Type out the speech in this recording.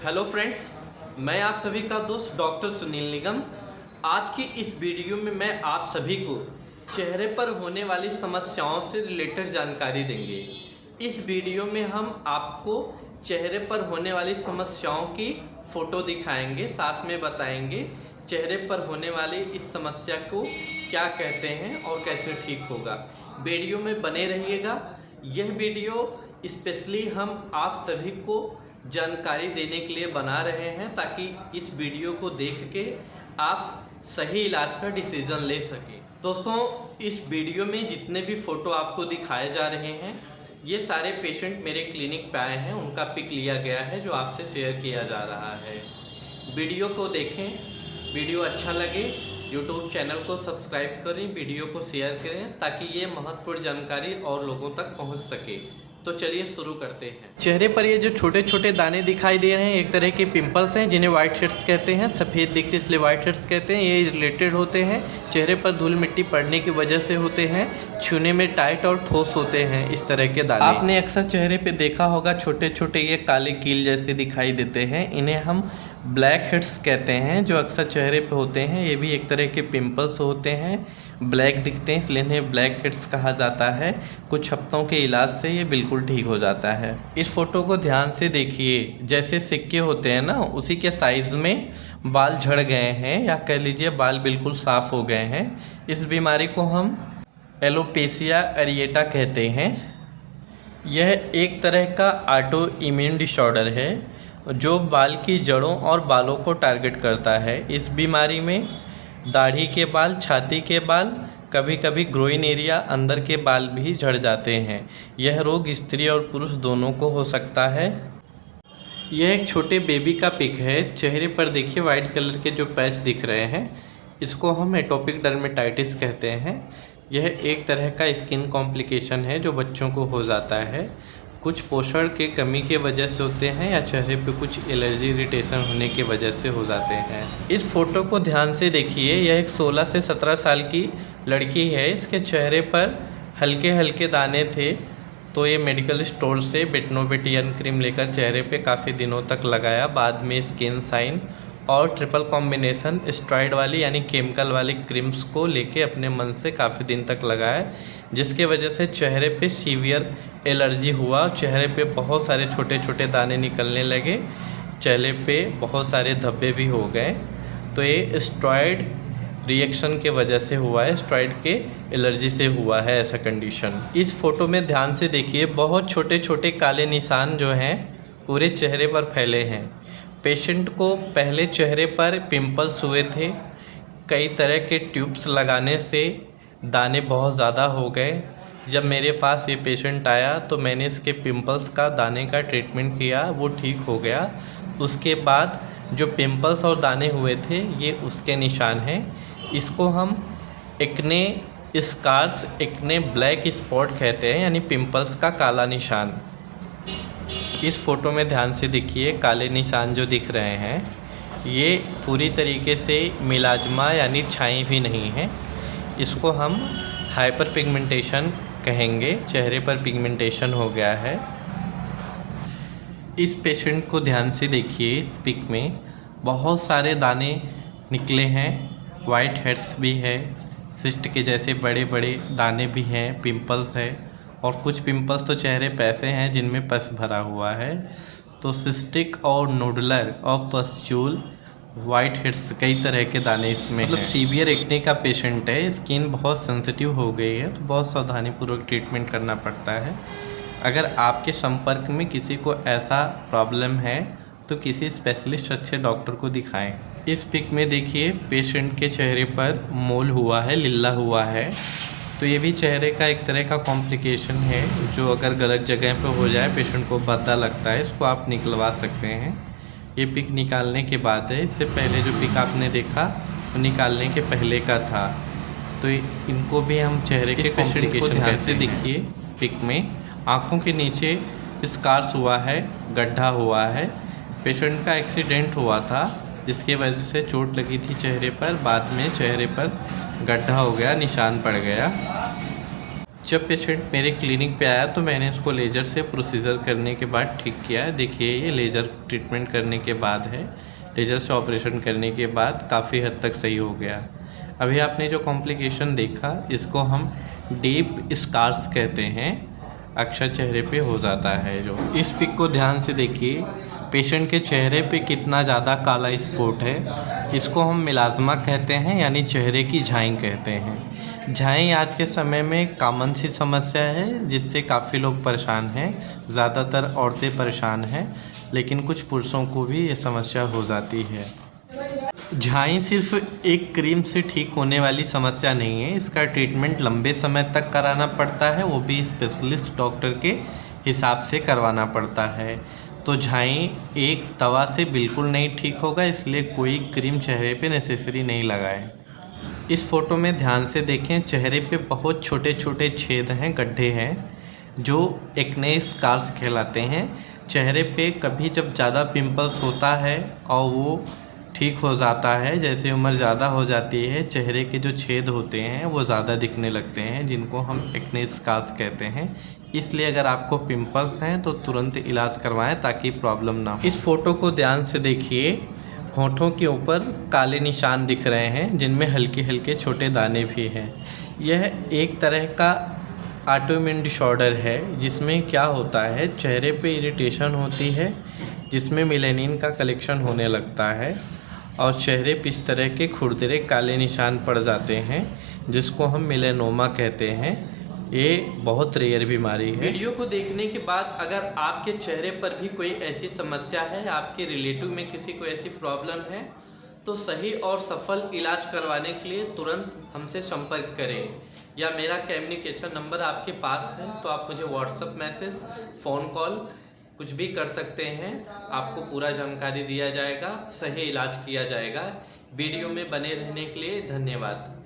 Hello friends, मैं आप सभी का दोस्त डॉक्टर सुनील निगम। आज की इस वीडियो में मैं आप सभी को चेहरे पर होने वाली समस्याओं से रिलेटेड जानकारी देंगे। इस वीडियो में हम आपको चेहरे पर होने वाली समस्याओं की फ़ोटो दिखाएंगे, साथ में बताएंगे चेहरे पर होने वाली इस समस्या को क्या कहते हैं और कैसे ठीक होगा। वीडियो में बने रहिएगा। यह वीडियो स्पेशली हम आप सभी को जानकारी देने के लिए बना रहे हैं ताकि इस वीडियो को देख के आप सही इलाज का डिसीज़न ले सकें। दोस्तों, इस वीडियो में जितने भी फ़ोटो आपको दिखाए जा रहे हैं ये सारे पेशेंट मेरे क्लिनिक पे आए हैं, उनका पिक लिया गया है जो आपसे शेयर किया जा रहा है। वीडियो को देखें, वीडियो अच्छा लगे यूट्यूब चैनल को सब्सक्राइब करें, वीडियो को शेयर करें ताकि ये महत्वपूर्ण जानकारी और लोगों तक पहुंच सके। तो चलिए शुरू करते हैं। चेहरे पर ये जो छोटे छोटे दाने दिखाई दे रहे हैं एक तरह के पिंपल्स हैं जिन्हें वाइट हेड्स कहते हैं। सफ़ेद दिखते इसलिए वाइट हेड्स कहते हैं। ये रिलेटेड होते हैं चेहरे पर धूल मिट्टी पड़ने की वजह से होते हैं। छूने में टाइट और ठोस होते हैं इस तरह के दाने। आपने अक्सर चेहरे पे देखा होगा छोटे छोटे ये काले कील जैसे दिखाई देते हैं। इन्हें हम ब्लैक हेड्स कहते हैं जो अक्सर चेहरे पे होते हैं। ये भी एक तरह के पिंपल्स होते हैं, ब्लैक दिखते हैं इसलिए इन्हें ब्लैक हेड्स कहा जाता है। कुछ हफ्तों के इलाज से ये बिल्कुल ठीक हो जाता है। इस फोटो को ध्यान से देखिए, जैसे सिक्के होते हैं ना उसी के साइज़ में बाल झड़ गए हैं या कह लीजिए बाल बिल्कुल साफ़ हो गए हैं। इस बीमारी को हम एलोपेशिया एरिएटा कहते हैं। यह एक तरह का ऑटो इम्यून डिसऑर्डर है जो बाल की जड़ों और बालों को टारगेट करता है। इस बीमारी में दाढ़ी के बाल, छाती के बाल, कभी कभी ग्रोइन एरिया, अंदर के बाल भी झड़ जाते हैं। यह रोग स्त्री और पुरुष दोनों को हो सकता है। यह एक छोटे बेबी का पिक है। चेहरे पर देखिए वाइट कलर के जो पैच दिख रहे हैं इसको हम एटोपिक डर्मेटाइटिस कहते हैं। यह एक तरह का स्किन कॉम्प्लिकेशन है जो बच्चों को हो जाता है। कुछ पोषण के कमी के वजह से होते हैं या चेहरे पे कुछ एलर्जी इरिटेशन होने की वजह से हो जाते हैं। इस फोटो को ध्यान से देखिए। यह एक 16 से 17 साल की लड़की है। इसके चेहरे पर हल्के हल्के दाने थे तो ये मेडिकल स्टोर से बेटनोवेटियन क्रीम लेकर चेहरे पे काफ़ी दिनों तक लगाया। बाद में स्किन साइन और ट्रिपल कॉम्बिनेशन स्टेरॉइड वाली यानी केमिकल वाली क्रीम्स को लेके अपने मन से काफ़ी दिन तक लगाया, जिसके वजह से चेहरे पे सीवियर एलर्जी हुआ। चेहरे पे बहुत सारे छोटे छोटे दाने निकलने लगे, चेहरे पे बहुत सारे धब्बे भी हो गए। तो ये स्टेरॉइड रिएक्शन के वजह से हुआ है, स्टेरॉइड के एलर्जी से हुआ है ऐसा कंडीशन। इस फोटो में ध्यान से देखिए, बहुत छोटे छोटे काले निशान जो हैं पूरे चेहरे पर फैले हैं। पेशेंट को पहले चेहरे पर पिंपल्स हुए थे। कई तरह के ट्यूब्स लगाने से दाने बहुत ज़्यादा हो गए। जब मेरे पास ये पेशेंट आया तो मैंने इसके पिंपल्स का, दाने का ट्रीटमेंट किया, वो ठीक हो गया। उसके बाद जो पिंपल्स और दाने हुए थे ये उसके निशान हैं। इसको हम acne scars, acne black spot कहते हैं, यानी पिंपल्स का काला निशान। इस फोटो में ध्यान से देखिए, काले निशान जो दिख रहे हैं ये पूरी तरीके से मिलाजमा यानी छाई भी नहीं है। इसको हम हाइपर पिगमेंटेशन कहेंगे। चेहरे पर पिगमेंटेशन हो गया है। इस पेशेंट को ध्यान से देखिए, इस पिक में बहुत सारे दाने निकले हैं, वाइट हेड्स भी है, सिस्ट के जैसे बड़े बड़े दाने भी हैं, पिंपल्स है और कुछ पिंपल्स तो चेहरे पे ऐसे हैं जिनमें पस भरा हुआ है। तो सिस्टिक और नोडुलर और पस्चूल वाइट हेड्स कई तरह के दाने इसमें मतलब सीवियर एक्ने का पेशेंट है। स्किन बहुत सेंसिटिव हो गई है तो बहुत सावधानीपूर्वक ट्रीटमेंट करना पड़ता है। अगर आपके संपर्क में किसी को ऐसा प्रॉब्लम है तो किसी स्पेशलिस्ट अच्छे डॉक्टर को दिखाएं। इस पिक में देखिए पेशेंट के चेहरे पर मोल हुआ है, लिल्ला हुआ है। तो ये भी चेहरे का एक तरह का कॉम्प्लिकेशन है जो अगर गलत जगह पे हो जाए पेशेंट को भद्दा लगता है, इसको आप निकलवा सकते हैं। ये पिक निकालने के बाद है। इससे पहले जो पिक आपने देखा वो निकालने के पहले का था। तो इनको भी हम चेहरे के कॉम्प्लिकेशन कहते हैं। देखिए पिक में आँखों के नीचे स्कार्स हुआ है, गड्ढा हुआ है। पेशेंट का एक्सीडेंट हुआ था जिसकी वजह से चोट लगी थी चेहरे पर, बाद में चेहरे पर गड्ढा हो गया, निशान पड़ गया। जब पेशेंट मेरे क्लिनिक पे आया तो मैंने उसको लेज़र से प्रोसीजर करने के बाद ठीक किया है। देखिए ये लेज़र ट्रीटमेंट करने के बाद है, लेज़र से ऑपरेशन करने के बाद काफ़ी हद तक सही हो गया। अभी आपने जो कॉम्प्लिकेशन देखा इसको हम डीप स्कार्स कहते हैं, अक्सर चेहरे पे हो जाता है। जो इस पिक को ध्यान से देखिए, पेशेंट के चेहरे पे कितना ज़्यादा काला स्पॉट है। इसको हम मिलाज़मा कहते हैं, यानी चेहरे की झाई कहते हैं। झाई आज के समय में कॉमन सी समस्या है जिससे काफ़ी लोग परेशान हैं। ज़्यादातर औरतें परेशान हैं, लेकिन कुछ पुरुषों को भी ये समस्या हो जाती है। झाई सिर्फ एक क्रीम से ठीक होने वाली समस्या नहीं है, इसका ट्रीटमेंट लंबे समय तक कराना पड़ता है, वो भी स्पेशलिस्ट डॉक्टर के हिसाब से करवाना पड़ता है। तो झाई एक दवा से बिल्कुल नहीं ठीक होगा, इसलिए कोई क्रीम चेहरे पे नेसेसरी नहीं लगाएं। इस फोटो में ध्यान से देखें, चेहरे पे बहुत छोटे छोटे छेद हैं, गड्ढे हैं, जो एक्ने स्कार्स कहलाते हैं। चेहरे पे कभी जब ज़्यादा पिंपल्स होता है और वो ठीक हो जाता है, जैसे उम्र ज़्यादा हो जाती है, चेहरे के जो छेद होते हैं वो ज़्यादा दिखने लगते हैं, जिनको हम एक्ने स्कार्स कहते हैं। इसलिए अगर आपको पिंपल्स हैं तो तुरंत इलाज करवाएं ताकि प्रॉब्लम ना हो। इस फोटो को ध्यान से देखिए, होठों के ऊपर काले निशान दिख रहे हैं जिनमें हल्के हल्के छोटे दाने भी हैं। यह एक तरह का ऑटोइम्यून डिसऑर्डर है, जिसमें क्या होता है, चेहरे पे इरिटेशन होती है जिसमें मेलानिन का कलेक्शन होने लगता है और चेहरे पे इस तरह के खुरदरे काले निशान पड़ जाते हैं, जिसको हम मेलानोमा कहते हैं। ये बहुत रेयर बीमारी है। वीडियो को देखने के बाद अगर आपके चेहरे पर भी कोई ऐसी समस्या है, आपके रिलेटिव में किसी को ऐसी प्रॉब्लम है, तो सही और सफल इलाज करवाने के लिए तुरंत हमसे संपर्क करें, या मेरा कम्युनिकेशन नंबर आपके पास है तो आप मुझे व्हाट्सएप मैसेज, फ़ोन कॉल कुछ भी कर सकते हैं। आपको पूरा जानकारी दिया जाएगा, सही इलाज किया जाएगा। वीडियो में बने रहने के लिए धन्यवाद।